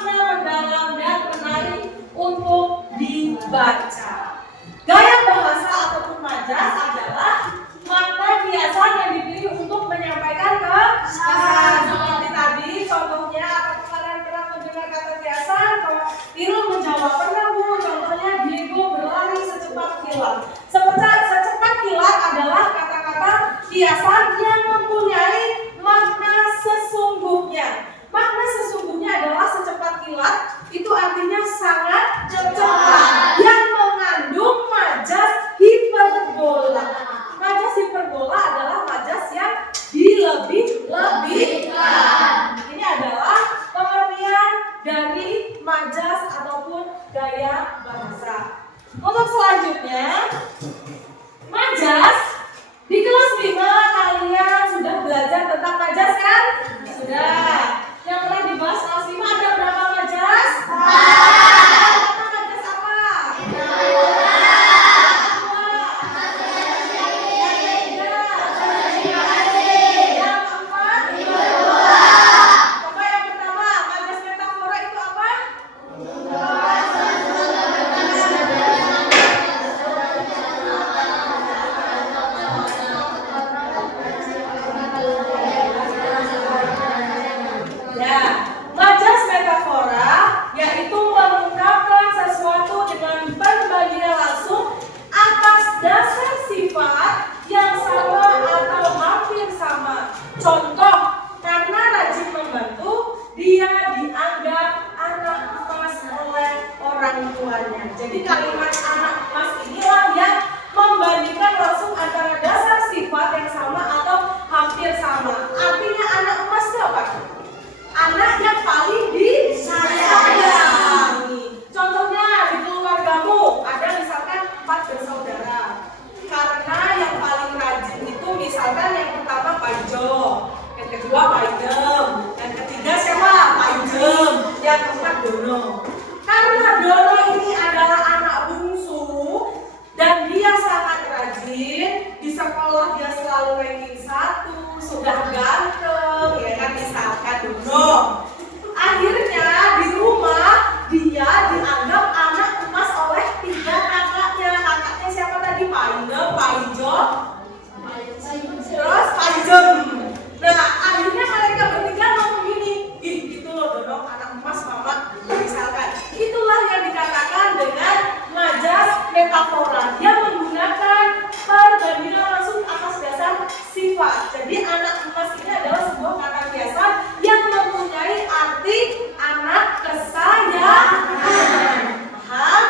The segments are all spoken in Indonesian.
makna mendalam dan menarik untuk dibaca. Gaya bahasa ataupun majas adalah makna kiasan yang dipilih untuk menyampaikan kesan. Seperti tadi contohnya, apakah kalian pernah mendengar kata kiasan? Kalau Irul menjawab, pernah Bu. Contohnya Diego berlari secepat kilat. Secepat kilat adalah kata-kata kiasan yang mempunyai makna sesungguhnya. Makna sesungguhnya adalah secepat kilat, itu artinya sangat cepat, yang mengandung majas hiperbola. Majas hiperbola adalah majas yang dilebih-lebihkan. Ini adalah pengertian dari majas ataupun gaya bahasa. Untuk selanjutnya, majas. Di kelas 5 kalian sudah belajar tentang majas kan? Sudah. Yang pernah dibahas kelas 5 ada berapa majas? Majas apa? Contoh, karena rajin membantu, dia dianggap anak emas oleh orang tuanya. Jadi kalimat anak emas inilah yang membandingkan langsung antara dasar sifat yang sama atau hampir sama. Artinya anak emas itu apa? Anak yang paling disayangi. Contohnya di keluargamu ada misalkan 4 bersaudara. Karena yang paling rajin itu misalkan yang pertama Pak Ijo, yang kedua Pak Idem, yang ketiga siapa? Pak Ijem, yang keempat Dono. Karena Dono ini adalah anak bungsu dan dia sangat rajin, di sekolah dia selalu ranking 1, sudah ganteng, ya kan, misalkan Dono. Akhirnya di rumah dia dianggap anak emas oleh 3 kakaknya. Kakaknya siapa tadi? Pak Idem, Pak Ijo, terus Pak Ijem. Nah, akhirnya mereka bertiga ngomong gini, ih gitu loh Dono, anak emas mama, misalkan. Itulah yang dikatakan dengan majas metafora. Dia menggunakan perbandingan langsung atas dasar sifat. Jadi anak emas ini adalah sebuah kata kiasan yang mempunyai arti anak kesayangan. Paham?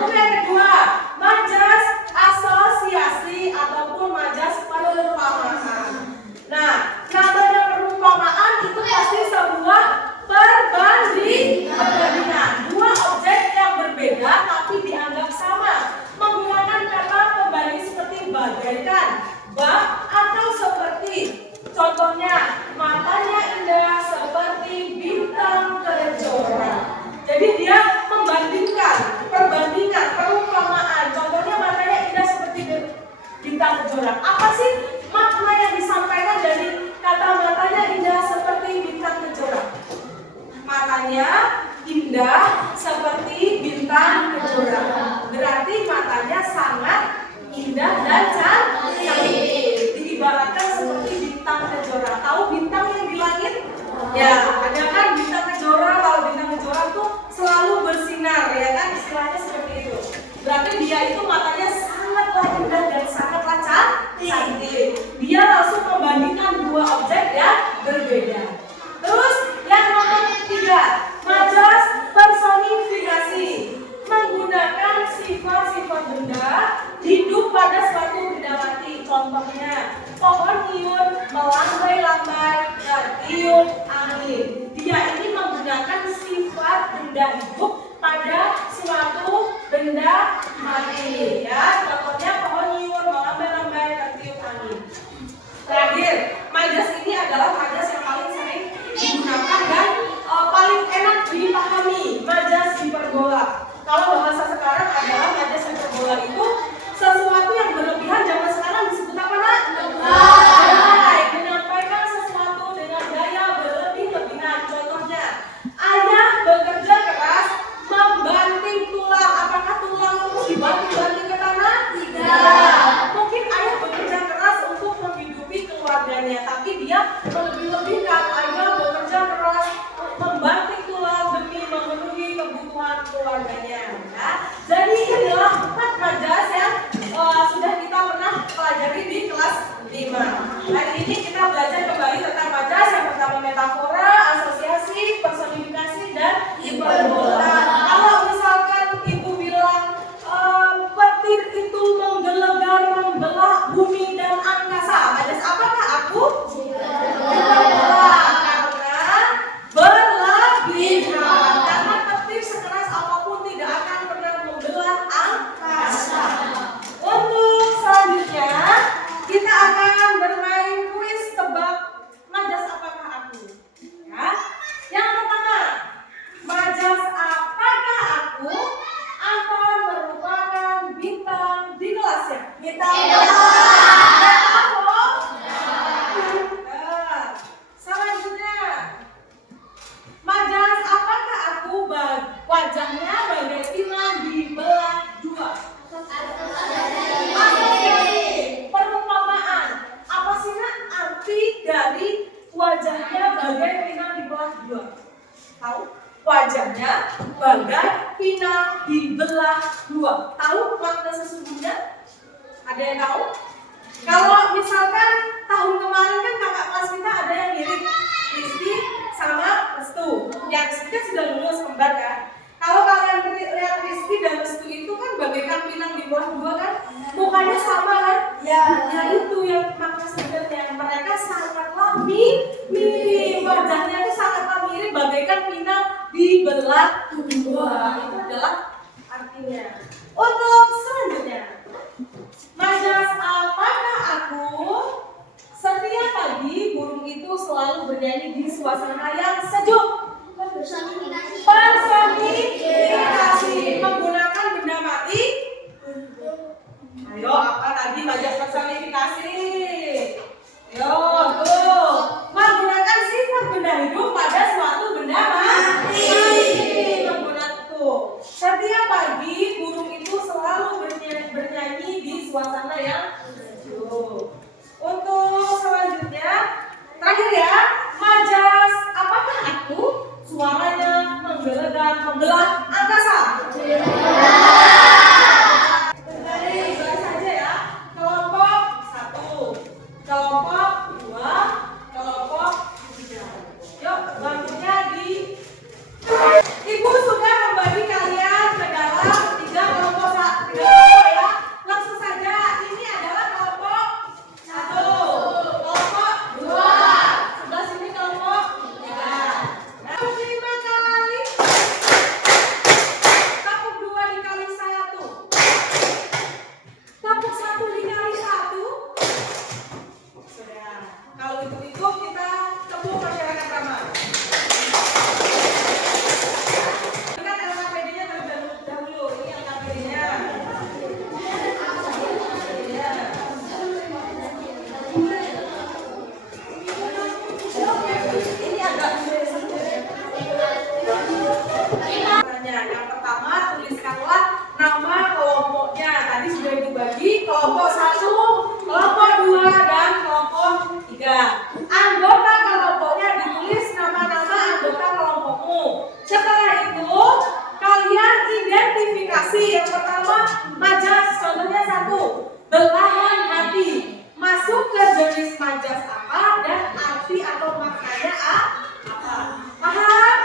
Untuk yang kedua, majas asosiasi ataupun majas perumpamaan. Nah, namanya perumpamaan itu pasti sebuah perbandingan. Dua objek yang berbeda tapi dianggap sama. Menggunakan kata pembanding seperti bagaikan, bak, atau seperti. Contohnya, matanya indah seperti bintang kejora. Jadi dia membandingkan, perbandingan, perumpamaan. Contohnya matanya indah seperti bintang kejora. Apa sih makna yang disampaikan dari kata matanya indah seperti bintang kejora? Matanya indah seperti bintang kejora. Berarti matanya sangat indah dan cantik. Diibaratkan seperti bintang kejora. Tahu bintang yang di langit? Ya, ada kan bintang kejora. Kalau bintang kejora tuh selalu bersinar, ya kan, istilahnya seperti itu. Berarti dia itu matanya sangatlah indah dan sangatlah cantik. Dia langsung membandingkan dua objek yang berbeda. Terus yang nomor 3, majas personifikasi. Menggunakan sifat-sifat benda hidup pada suatu benda mati. Contohnya, pohon nyun melambai-lambai tertiup angin. Dia ini menggunakan sifat benda hidup pada suatu benda mati. Ya, contohnya pohon nyun melambai-lambai tertiup angin. Terakhir, majas ini adalah majas yang paling sering digunakan dan paling enak dipahami. Majas hiperbola. Kalau bahasa sekarang adalah majas hiperbola itu sesuatu yang berlebihan. Zaman sekarang disebut apa, Nak? Menyampaikan sesuatu dengan gaya berlebih-lebihan. Contohnya, ayah Kalau misalkan ibu bilang petir itu menggelegar membelah bumi dan angkasa, majas apakah aku? Hiperbola, karena berlebihan. Karena petir sekeras apapun tidak akan pernah membelah angkasa. Untuk selanjutnya kita akan bermain kuis tebak majas apakah aku. Ya. Yang pertama, majas apakah aku akan merupakan bintang di kelasnya? Bintang. Selanjutnya, majas apakah aku wajahnya bagai pinang dibelah dua? Perumpamaan. Apa sih Nak arti dari wajahnya bagai pinang dibelah dua? Tahu? Wajahnya bagai pinang dibelah dua. Tahu makna sesungguhnya? Ada yang tahu? Kalau misalkan tahun kemarin kan kakak kelas kita ada yang mirip Rizky sama Restu. Yang Rizky kan sudah lulus kembar kan? Kalau kalian lihat Rizky dan Restu itu kan bagaikan pinang dibelah dua kan? Mukanya sama kan? Ya itu yang makna sebenarnya. Mereka sangatlah mirip. Wajahnya itu sangatlah mirip bagaikan pinang dibelah dua. Itu adalah artinya. Untuk selanjutnya, majas apakah aku? Setiap pagi burung itu selalu bernyanyi di suasana yang sejuk. Personifikasi menggunakan benda mati. Ayo, apa tadi majas personifikasi? Ayo, tuh. Menggunakan sifat benda hidup pada suatu benda mati. Menggunakan tuh. Setiap pagi burung itu selalu bernyanyi di suasana yang sejuk. Untuk selanjutnya, terakhir ya, majas apakah aku? Suaranya menggelegar membelah angkasa. Bahas saja ya. Kelompok 1, kelompok 2, kelompok 3. Yuk, bangkunya di. Ibu sudah membagi kalian ke dalam 3 kelompok ya. Langsung saja, ini adalah kelompok 1, kelompok 2, sebelah sini kelompok 3. Tepuk 5 kali. Tepuk 2 dikali 1. Tepuk 1 dikali 1. Sudah. Kalau hitung-hitung kita tepuk masyarakat ramah. Yang pertama, tuliskanlah nama kelompoknya. Tadi sudah dibagi kelompok 1, kelompok 2, dan kelompok 3. Anggota kelompoknya ditulis nama-nama anggota kelompokmu. Setelah itu, kalian identifikasi. Yang pertama, majas. Contohnya 1, belahan hati. Masuk ke jenis majas apa dan arti atau maknanya apa? Paham?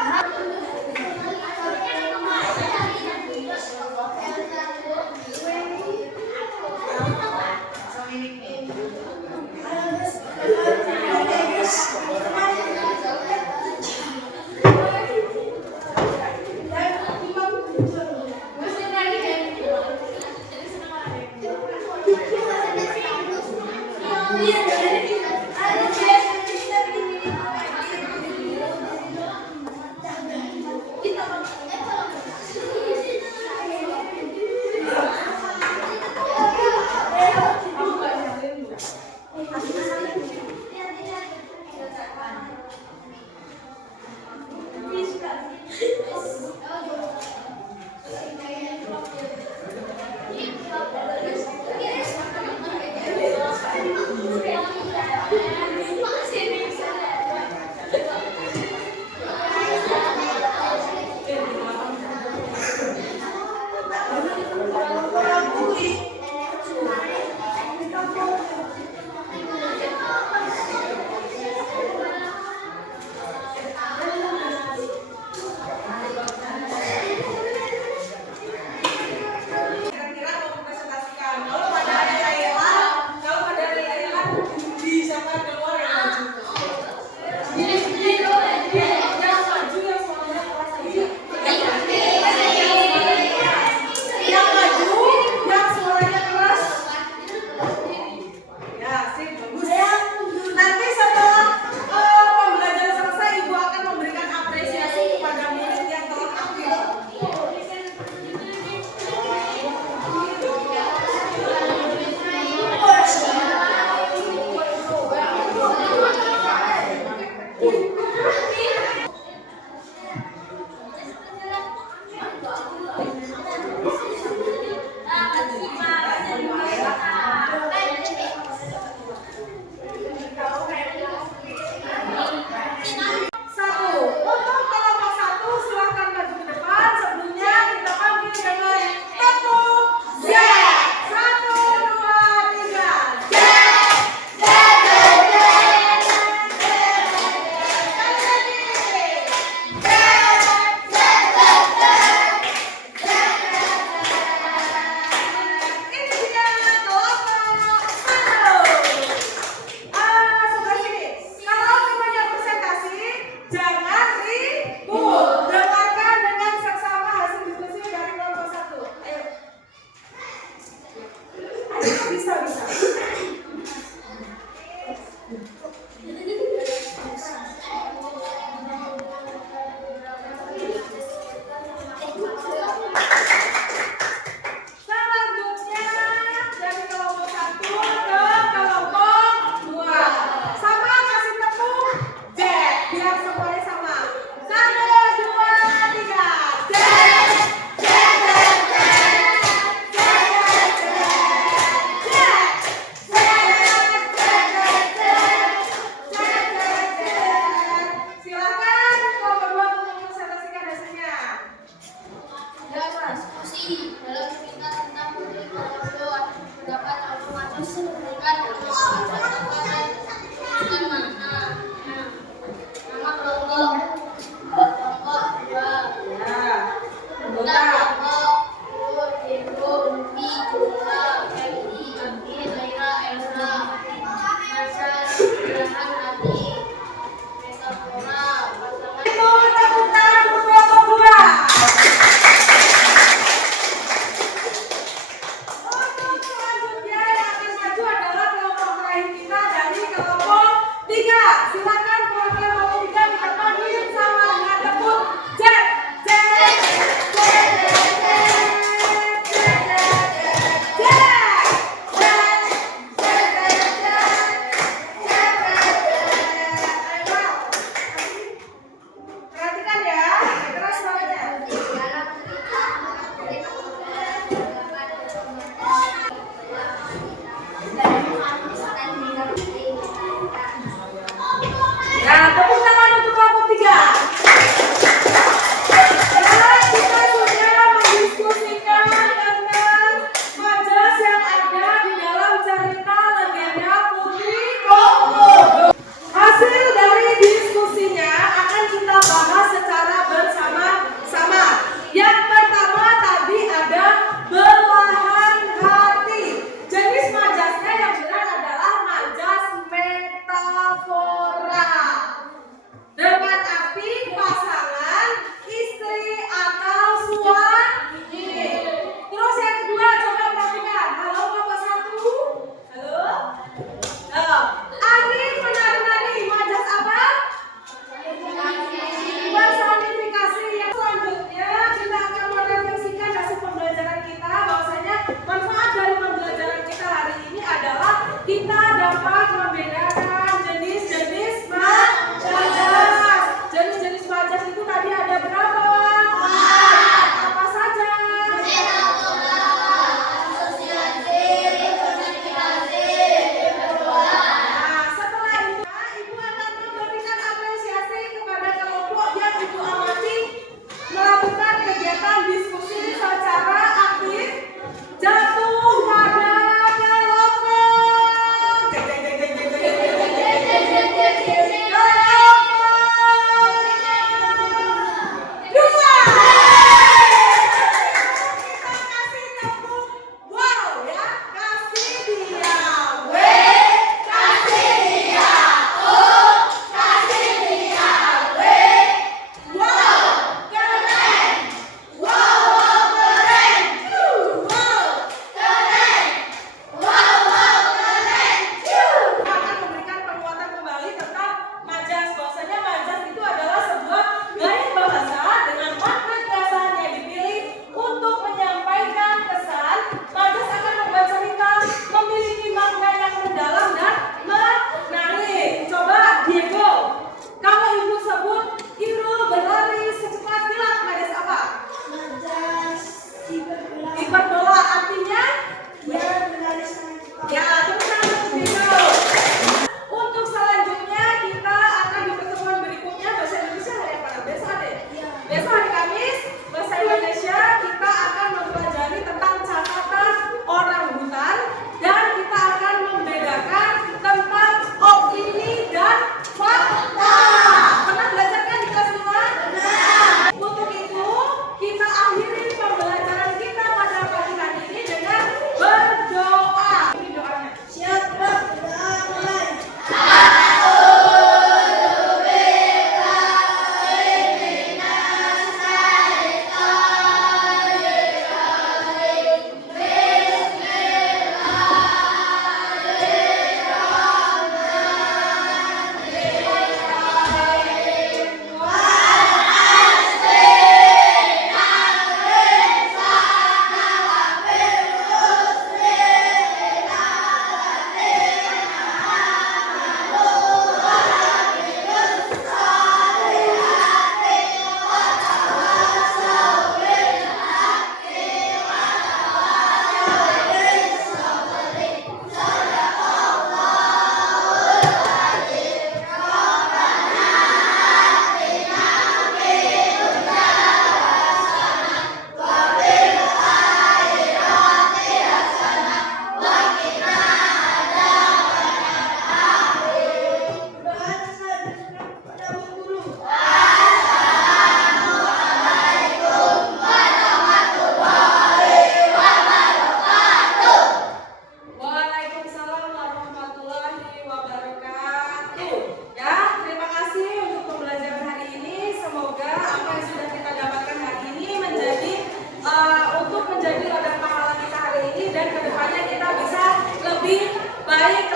lebih baik